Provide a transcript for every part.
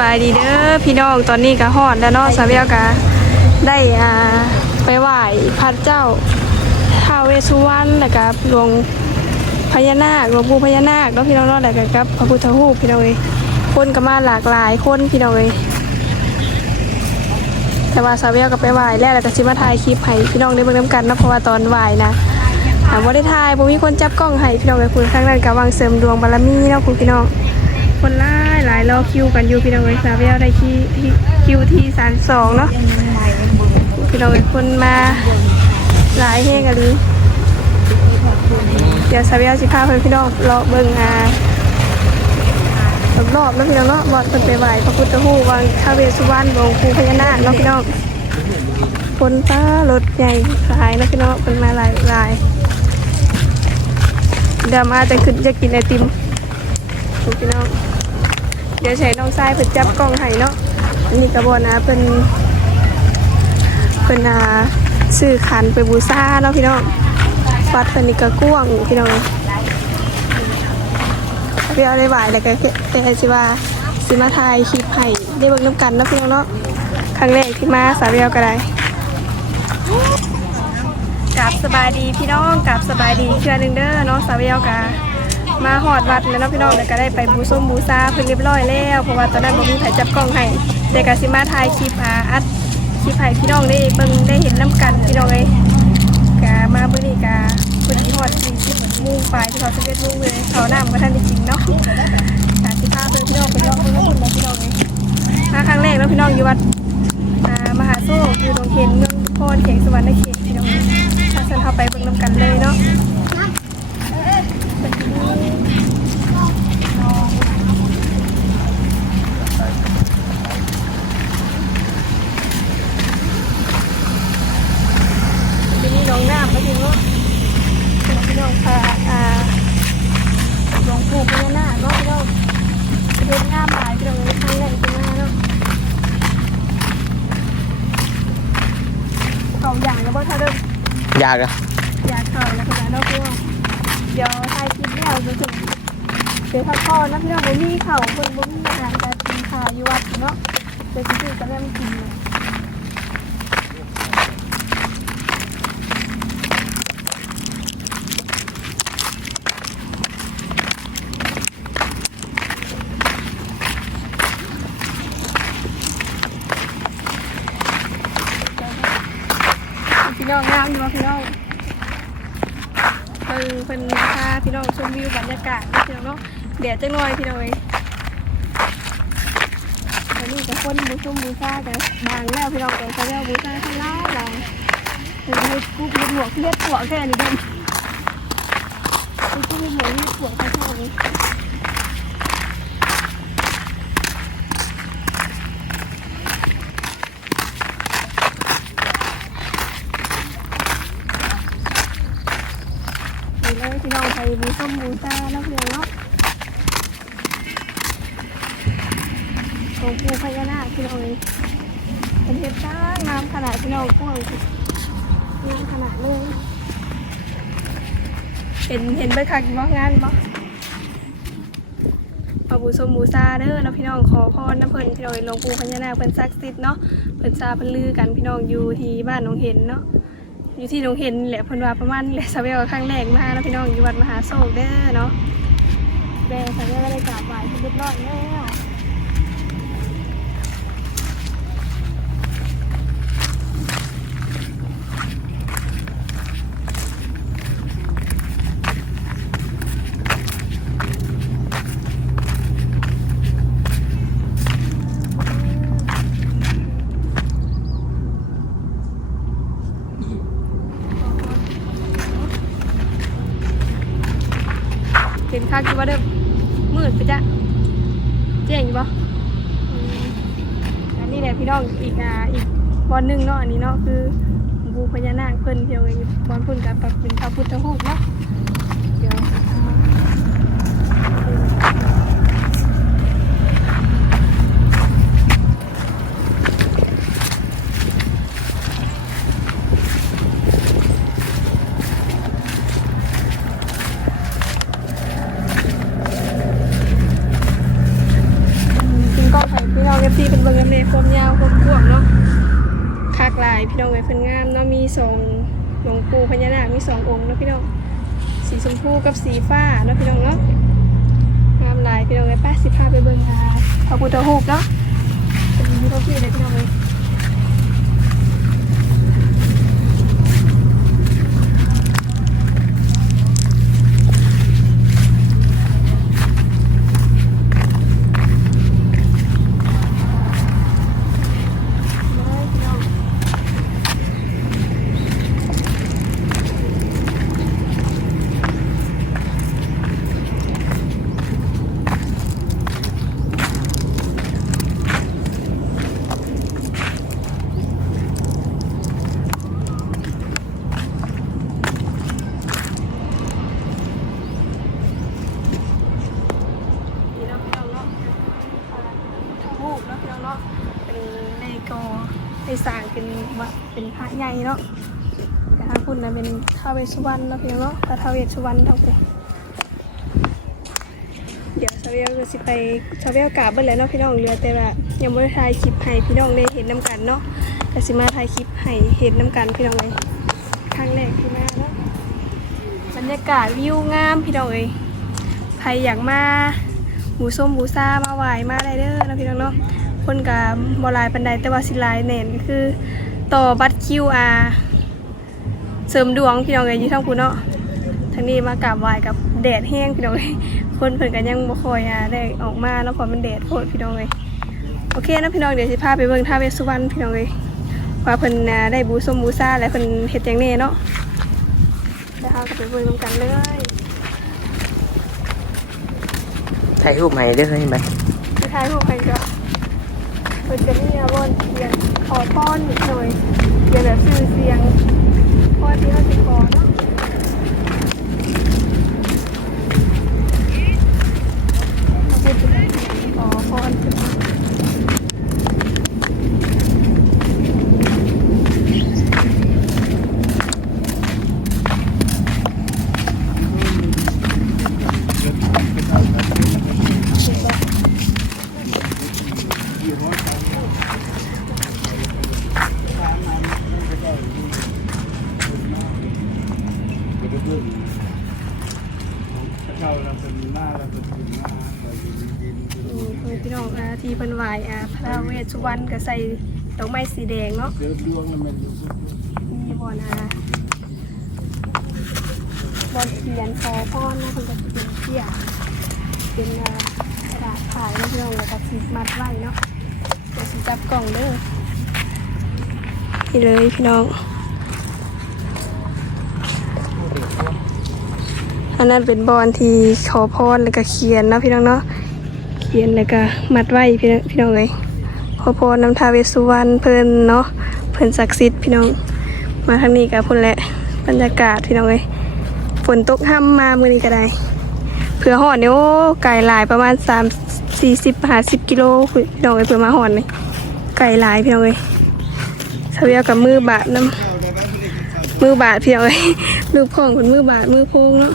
บายดีเด้อพี่น้องตอนนี้ก็ฮอดแล้วเนาะสาวเวียก็ได้อ่าไปไหว้พระเจ้าท้าวเวสสุวรรณแล้วก็หลวงพญานาคหลวงปู่พญานาคเนาะพี่น้องเนาะแล้วก็กับพระพุทธรูปพี่น้องเอ้ยคนก็มาหลากหลายคนพี่น้องเอ้ยแต่ว่าสาวเวียก็ไปไหว้แล้วแล้วก็สิมาถ่ายคลิปให้พี่น้องได้เบิ่งนํกันเนาะเพราะว่าตอนไหว้นะถามว่าได้ถ่ายบ่มีคนจับกล้องให้พี่น้องเอ้ยคุณข้างนั้นก็วางเสริมดวงบารมีเนาะคุณพี่น้อง คนหลายหลายรอคิวกันอยู่พี่น้องเอ้ยซาเวลได้คิวที่คิวที่สามสองเนาะพี่น้องเอ้ยคนมาหลายเฮงกันเลยเดี๋ยวซาเวลสิพาเพื่อนพี่น้องรอเบิ่งอ่ารอบๆแล้วพี่น้องเนาะบอดเพิ่นไปไหวพระพุทธรูปวังท้าเวสุวรรณหลวงปู่พญานาคเนาะพี่น้องคนป้ารถใหญ่หลายนะพี่น้องเพิ่นมาหลายหลายเดี๋ยวมาจะขึ้นจะกินไอติม ถูกพี่น้องเดี๋ยวใช้น้องทรายเพิ่นจับกล้องให้เนาะอันนี้กระบอกนะเพิ่นเพิ่นอ่าซื้อขันไปบูชาเนาะพี่น้องวัดเพิ่นนี่ก็กว้างพี่น้องเดี๋ยวได้บ่ายแล้วก็แต่สิว่าสิมาถ่ายคลิปให้ได้เบิ่งน้ำกันเนาะพี่น้องเนาะครั้งแรกที่มาสาวเรียวก็ได้กับสบายดีพี่น้องกับสบายดีเชื่อหนึงเด้อเนาะสาวเรียวกะ มาหอดวัดแล้วเนาะพี่น้องแล้วก็ได้ไปบูส้มบูซาเพิ่นเรียบร้อยแล้วเพราะว่าตอนนั้นบ่มีใครจับกล้องให้แต่ก็สิมาถ่ายคลิปหาอัดคลิปให้พี่น้องได้เบิ่งได้เห็นน้ำกันพี่น้องเอ้ยก็มามื้อนี้ก็เพิ่นสิฮอด40โมงปลายที่เขา11โมงเลยเขาน้ำก็ทันได้กินเนาะก็สิพาเพิ่นพี่น้องไปลองเบิ่งว่าเพิ่นได้พี่น้องเอ้ยมาครั้งแรกเนาะพี่น้องอยู่วัดอ่ามหาโซกอยู่ตรงเขตเมืองพรเขตสวรรค์เขตพี่น้องเอ้ยถ้าเชิญเข้าไปเบิ่งน้ำกันเลยเนาะ ที่นี่น้องน้ำไปถึงว่าเป็นพี่น้องพาอ่าหลวงปู่พญานาคเนาะพี่น้องเรียนงามหลายพี่น้องเลยครั้งแรกเป็นมาเนาะเขาอย่างแล้วบ่ถ้าเริ่มยากอะ อยากเข้าแล้วพี่น้องพี่น้องเดี๋ยวถ่ายคลิปเนี่ยจะถึงเดี๋ยวพักผ่อนนะพี่น้องบ่มีเข่าคนบ่มีอาหารการกินข้าวอยู่วัดเนาะเดี๋ยวสิจะเริ่มกินเลยพี่น้องงามอยู่ว่าพี่น้อง เพิ่นเพิ่นพาพี่น้องชมวิวบรรยากาศพี่น้องเนาะเดี๋ยวจังหน่อยพี่น้องเอ้ยตอนนี้จะคนบูชมบูชากันบางแล้วพี่น้องแต่เขาเรียกบูชาข้างล่างหลายเห็นเฮ็ดกุ๊บเฮ็ดหมวกเฮ็ดหัวแค่นี้เด้อเฮ็ดกุ๊บหมวกเฮ็ดหัวแค่นี้ไปเลยพี่ น้องไปบูชมบูชาแล้วพี่น้องเนาะของภูพญานาคพี่น้องเลยเป็นเห็ดจ้างน้ำขนาดพี่น้องกว้างน้ำขนาดเลยเห็นเห็นไปคักบ่งานบ่ปะบูสมบูซาเด้อเนาะพี่น้องขอพรน้ำเพลินพี่น้องหลวงปู่พญานาคเพิ่นศักดิ์สิทธิ์เนาะเพิ่นซาเพิ่นลือกันพี่น้องอยู่ที่บ้านหนองเห็นเนาะ อยู่ที่หนองเห็นแหละพันวาประมาณแหละสาวเวลครั้งแรกมาเนาะพี่น้องอยู่วัดมหาโศกเด้อเนาะแม่สาวเวลก็ได้กราบไหว้คนเรียบร้อยแล้ว เป็นข้าวคิดว่าเดิมมืดไปจ้ะ เจ๋งปะอืมอันนี้แหละพี่น้องอีกอ่าอีกบอลหนึ่งเนาะอันนี้เนาะคือบูพญานาคเพิ่นเที่ยวเองบอลพุ่นกับเป็นพระพุทธรูปเนาะ ความยาวความกว้างเนาะคากลายพี่น้องเลยเพิ่นงามเนาะมีทรงหลวงปู่พญานาคมีสององค์เนาะพี่น้องสีชมพูกับสีฟ้าเนาะพี่น้องเนาะงามหลายพี่น้องเลยป้าสิพาไปเบิ่งค่ะพระพุทธรูปเนาะเป็นพี่น้องพี่เลยพี่น้องเลย ใหญ่เนาะแต่ทางคุณนะเป็นท้าวเวสสุวรรณเนาะพี่น้องเนาะพระท้าวเวสสุวรรณเท่ากันเดี๋ยวซาเวียก็สิไปซาเวียกาบเบิ่แล้วเนาะพี่น้องเหลือแต่ว่ายังไม่ได้ถ่ายคลิปให้พี่น้องได้เห็นน้ำกันเนาะแต่สิมาถ่ายคลิปให้เห็นน้ำกันพี่น้องเลยครั้งแรกที่มาเนาะบรรยากาศวิวงามพี่น้องเอ้ยใครอยากมาหมูส้มหมูซ่ามาไหวมาไรเด้อเนะพี่น้องเนาะคนกับบอลายปันไดแต่ว่าสิลายแน่นก็คือ ต่อบัตรคิวอาเสริมดวงพี่น้องเอ้ยอยู่ทั้งคุณเนาะทั้งนี้มากราบไหว้กับแดดแห้งพี่น้องเอ้ยคนเพิ่นกันยังบ่ค่อยอะได้ออกมาแล้วพอมันแดดโพดพี่น้องเอ้ยโอเคนะพี่น้องเดี๋ยวสิพาไปเบิ่งท้าวเวสสุวรรณพี่น้องเอ้ยว่าเพิ่นอ่าได้บูส้มบูซ่าแล้วเพิ่นเฮ็ดจังแน่เนาะเดี๋ยวเราก็ไปเบิ่งนำกันเลยถ่ายรูปใหม่ด้วยใช่ไหมไปถ่ายรูปไปก็ เปิดจะมีอาบอนเสียงขอป้อนนิดหน่อยเดี๋ยวแบบชื่อเสียงป้อนที่เขาจะขอเนาะเขาพูดถึงขอป้อนขึ้นมาอืมเพี่น้องอาทีเพันไหวายอาพระเวสสุวรรณก็ใส่ดอกไม้สีแดงเนาะมีบอลอาบอลเขียนขอป้อนนะคุณจะเป็นเที่ยเป็นอ่ากระดาษขายนะพี่น้องแล้วก็สีมัดไว้เนาะเดี๋ยวสิจับกล่องเด้อนี่เลยพี่น้องอันนั้นเป็นบอลที่ขอพรแล้วก็เขียนเนาะพี่น้องเนาะ เขียนแล้วก็มัดไว้พี่น้องพี่น้องเลยขอพรน้ำทาเวสสุวรรณเพิ่นเนาะเพิ่นศักดิ์สิทธิ์พี่น้องมาทางนี้กับพุ่นแหละบรรยากาศพี่น้องเลยฝนตกห้ำมามื้อนี้ก็ได้เพื่อหอดเนี่ยโอ้ไก่หลายประมาณ3 40 50กิโลพี่น้องเลยเพื่อมาหอดเลยไก่หลายพี่น้องเลยสเวียกับมือบาดน้ำมือบาดพี่น้องเลยลูกพ่องเป็นมือบาดมือโพงเนาะ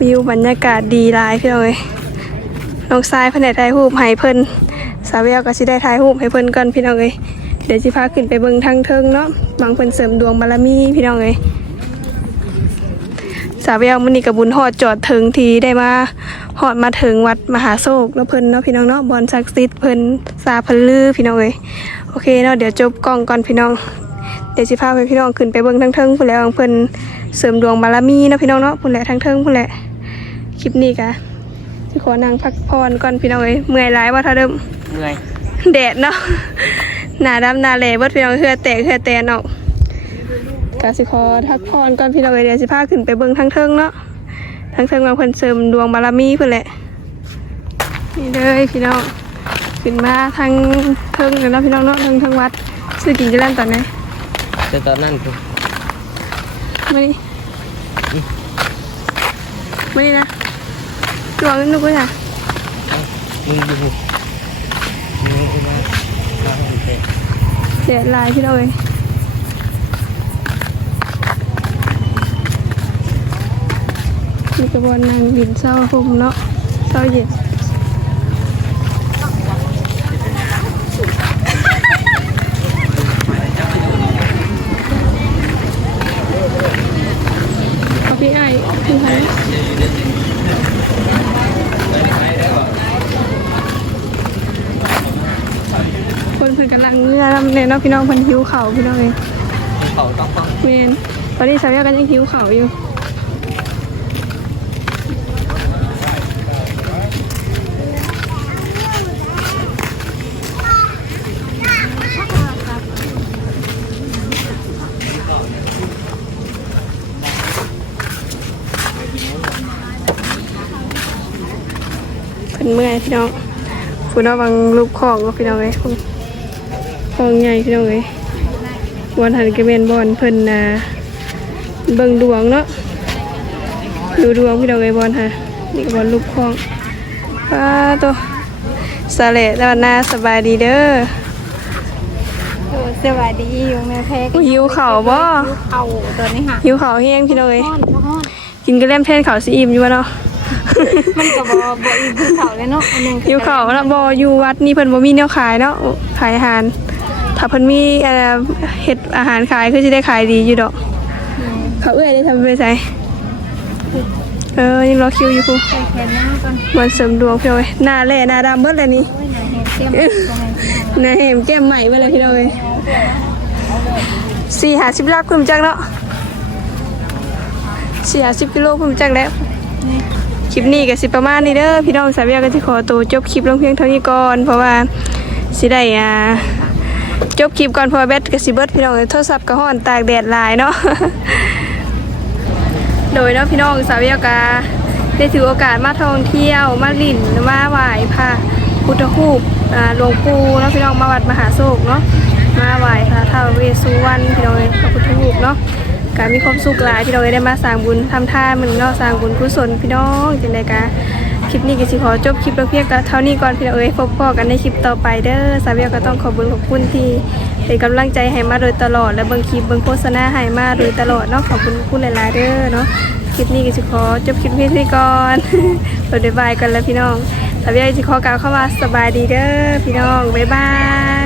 วิวบรรยากาศดีหลายพี่น้องเอ้ยน้องทรายเพิ่นได้ถ่ายรูปให้เพิ่นสาวเวลก็สิได้ถ่ายรูปให้เพิ่นก่อนพี่น้องเอ้ยเดี๋ยวสิพาขึ้นไปเบิ่งทางเทิงเนาะบางเพิ่นเสริมดวงบารมีพี่น้องเอ้ยสาวเวลมื้อนี้ก็บุญฮอดจอดถึงทีได้มาฮอดมาถึงวัดมหาโศกแล้วเพิ่นเนาะพี่น้องเนาะบอนศักดิ์สิทธิ์เพิ่นสาพันลือพี่น้องเอ้ยโอเคเนาะเดี๋ยวจบกล้องก่อนพี่น้องเดี๋ยวสิพาไปพี่น้องขึ้นไปเบิ่งทางเทิงพุ่นแล้วเพิ่นเสริมดวงบารมีเนาะพี่น้องเนาะพุ่นแหละทางเทิงพุ่นแหละ คลิปนี้กะสิขอนั่งพักผ่อนก่อนพี่น้องเอ้ยเมื่อยหลายว่าเท่าเดิมเมื่อยแดดเนาะหน้าดำหน้าแหล่เบิดพี่น้องเฮือแตกเฮือแตนเนาะกะสิขอพักผ่อนก่อนพี่น้องเอ้ยเดี๋ยวสิพาขึ้นไปเบิ่งทางเทิงเนาะทางเทิงบางเพิ่นเสริมดวงบารมีเพิ่นแหละนี่เลยพี่น้องขึ้นมาทางเทิงแล้วเนาะพี่น้องเนาะทางเทิงวัดซื้อกินจะเล่นตอนไหนแต่ตอนนั้นคือมานี่มานี่นะ ลองนึกว่าจ้ะมึงดูมึงกูมามาให้เตะเสียลายที่เราเอ้ยมีกระบวนนางบินเศร้าห่มเนาะเศร้าเย็นำ เนี่ยเนาะพี่น้องเพิ่นหิวเข่าพี่น้องเองเขาต้องต้องเมนตอนนี้สาวเวียกันยังหิวเข่าอยู่เพิ่นเมื่อยพี่น้องคุณเอาวังลูกของก็พี่น้องเลยคุณ องใหญ่พี่น้องเลยบอลหันกระเบนบอลเพิ่นนะเบิ่งดวงเนาะดูดวงพี่น้องไอ้บอลฮะนี่ก็บอลลูกคองป้าตัวสาเลตอนหน้าสบายดีเด้อโอ้สวัสดีอยู่แม่แพ้โอ้หิวข้าวบ่เอาตัวนี้ค่ะหิวข้าวแห้งพี่น้องเอ้ยฮ้อนบ่ฮ้อนกินกระเล่มแทนข้าวซีอิ่มอยู่วะเนาะมันก็บ่บ่อีกคือเขาเลยเนาะอันหนึงก็หิวข้าวแล้วบ่อยู่วัดนี่เพิ่นบ่มีแนวขายเนาะขายอาหาร ถ้าเพิ่นมีเอ่อเฮ็ดอาหารขายคือสิได้ขายดีอยู่ดอก เขาเอ้ยได้ทำไปใส่เออยังรอคิวอยู่พูใส่แขนนั่งก่อนมันเสริมดวงพี่น้อยหน้าแหล่หน้าดำเบิดเลยนี่โอ้ยหน่อยเห็นเตรียมตรงไหนหน้าแหมแก้มใหม่ไปเลยพี่น้อยสี่หาสิบลักคุณจักเนาะสี่หาสิบกิโลคุณจักแล้วคลิปนี้ก็สิประมาณนี้เด้อพี่น้องสาวเวียก็จะขอตัวจบคลิปลงเพียงเท่านี้ก่อนเพราะว่าสิได้อ่า จบคลิปก่อนพอแบตก็สิเบิดพี่น้องโทรศัพท์ก็ฮ้อนตากแดดหลายเนาะโดยเนาะพี่น้องสาวเวียกาได้ถือโอกาสมาท่องเที่ยวมาลิ่นมาไหว้พระพุทธรูปหลวงปู่เนาะพี่น้องมาวัดมหาโศกเนาะมาไหว้พระท้าวเวสสุวรรณพี่น้องพระพุทธรูปเนาะการมีความสุขหลายพี่น้องได้มาสร้างบุญทำทานมึงเนาะสร้างบุญกุศลพี่น้องจังไดกะ คลิปนี้ก็สิขอจบคลิปแล้วเพียงเท่านี้ก่อนพี่น้องเอ้ยพบพอกันในคลิปต่อไปเด้อสาวเบียก็ต้องขอบคุญขอบคุณที่เป็นกำลังใจให้มาโดยตลอด และเบิ่งคลิปเบิ่งโฆษณาให้มาโดยตลอดเนาะขอบคุณคุณหลายๆเด้อเนาะคลิปนี้ก็สิขอจบคลิปเพียงเท่านี้ก่อนบ๊ายบายกันแล้วพี่น้องสาวเบียสิขอกล่าวคำว่าสบายดีเด้อพี่น้องบ๊ายบาย